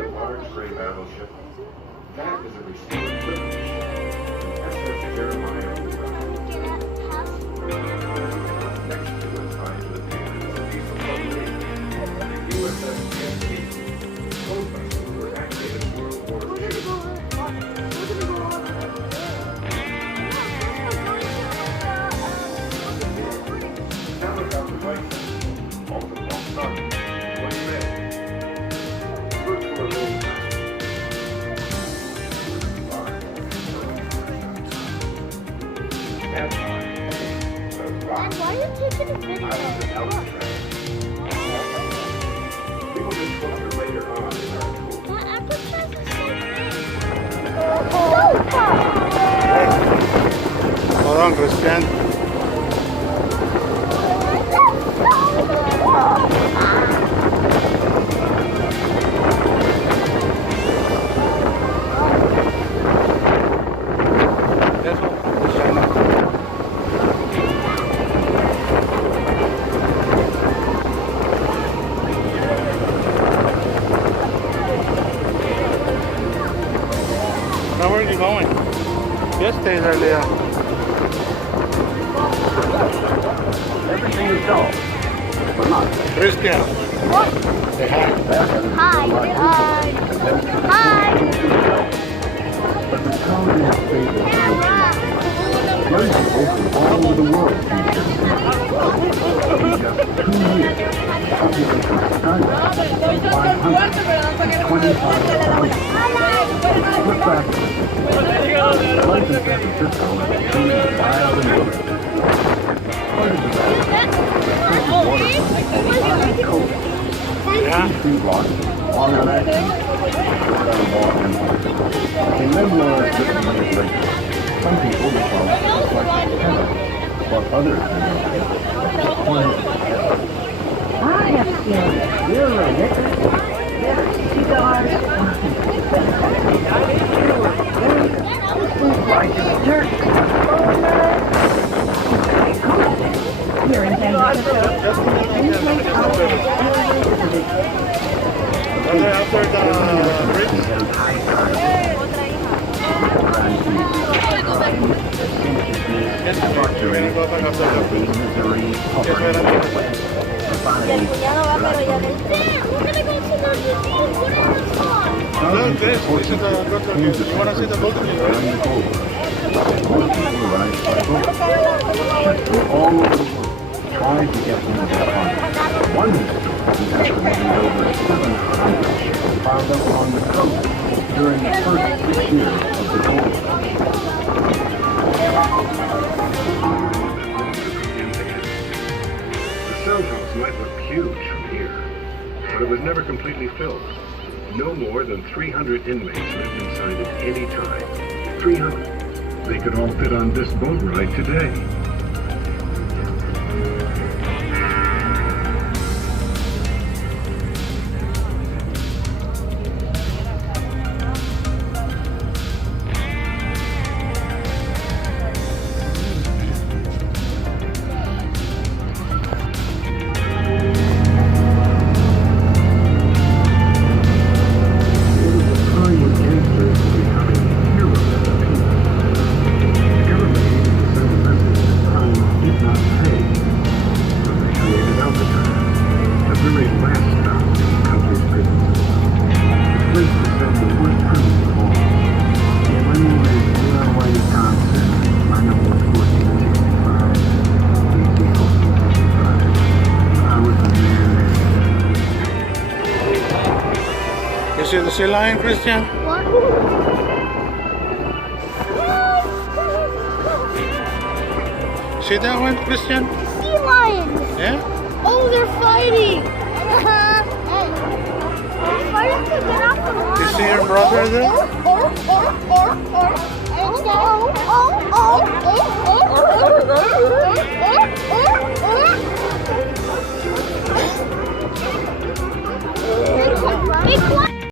a large gray battleship. That is a receiver equipment ship. SS Jeremiah next to it, tied to the pier, is a diesel submarine. The USS Kansas. Both vessels were activated in World War II. Now look out the right side. Also called sun. What's red? Look for a little time. That's fine. Dad, why are you taking a video? I was an elephant. We will discuss it later on in our tour. That Alcatraz is so big. Hold on, Christian. Now where are you going? Yes, stay there, Leah. Everything is dull, but not. Christian. Say hi. Hi. Hi. But the town is stable. Young people from all over the world can visit. In just 2 years, population skyrocketed from 500 to 25,000. Look back. Life in San Francisco is truly wild and wonderful. Part of the valley, the coast, tree blocks, long on action, short on wall empire. In memoirs written years later, some people recall it as like heaven, while others remember it as a quiet hell. I have seen real liquor, cigars, like the dirt. Here in San Francisco, things like ours After the bridge. Yes, go back after the bridge. We're gonna go to the museum. What is this one? No, this is the good location. You want to see the building, right? All over the world tried to get them to fund. One visitor who estimated over 700 found them along the coast during the first 6 years of the gold rush. The cell house might look huge from here, but it was never completely filled. No more than 300 inmates lived inside at any time. 300. They could all fit on this boat ride today. You see the sea lion, Christian? What? See that one, Christian? Sea lions. Yeah? Oh, they're fighting. They're fighting to get off the water. You see your brother there? Oh, oh, oh, oh, oh, oh, oh, oh, oh, oh.